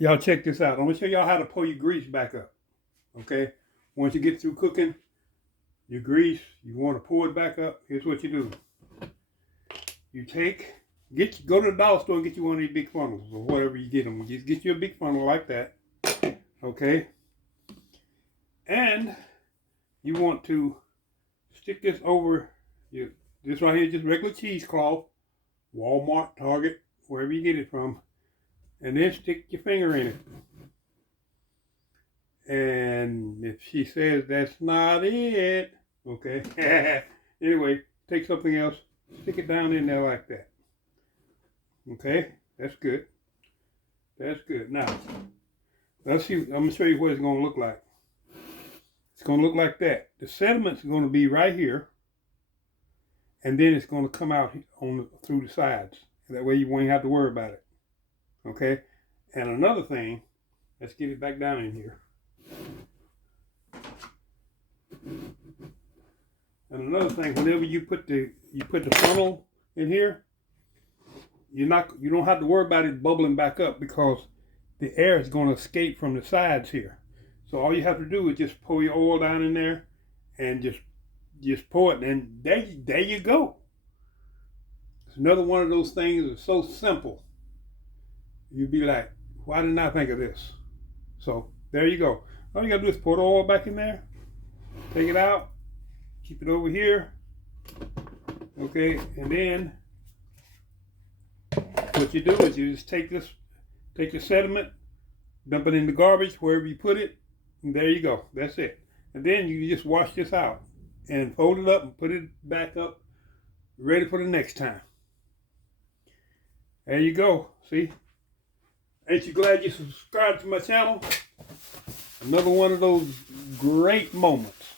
Y'all check this out. I'm gonna show y'all how to pull your grease back up. Okay? Once you get through cooking your grease, you want to pour it back up. Here's what you do. You go to the dollar store and get you one of these big funnels or whatever you get them. Just get you a big funnel like that. Okay? And you want to stick this over this right here is just regular cheesecloth, Walmart, Target, wherever you get it from, and then stick your finger in it. And if she says that's not it, okay. Anyway, take something else, stick it down in there like that. Okay, that's good. That's good. Now, let's see. I'm gonna show you what it's gonna look like. It's gonna look like that. The sediment's gonna be right here, and then it's gonna come out through the sides. That way you won't have to worry about it. Okay. And another thing, let's get it back down in here. And another thing, whenever you put the funnel in here, you don't have to worry about it bubbling back up because the air is going to escape from the sides here. So all you have to do is just pour your oil down in there and just pour it, and there you go. It's another one of those things that's so simple. You'd be like, why didn't I think of this? So there you go. All you gotta do is pour the oil back in there, take it out, keep it over here. Okay, and then what you do is you just take the sediment, dump it in the garbage, wherever you put it, and there you go. That's it. And then you just wash this out and fold it up and put it back up, ready for the next time. There you go. See? Ain't you glad you subscribed to my channel? Another one of those great moments.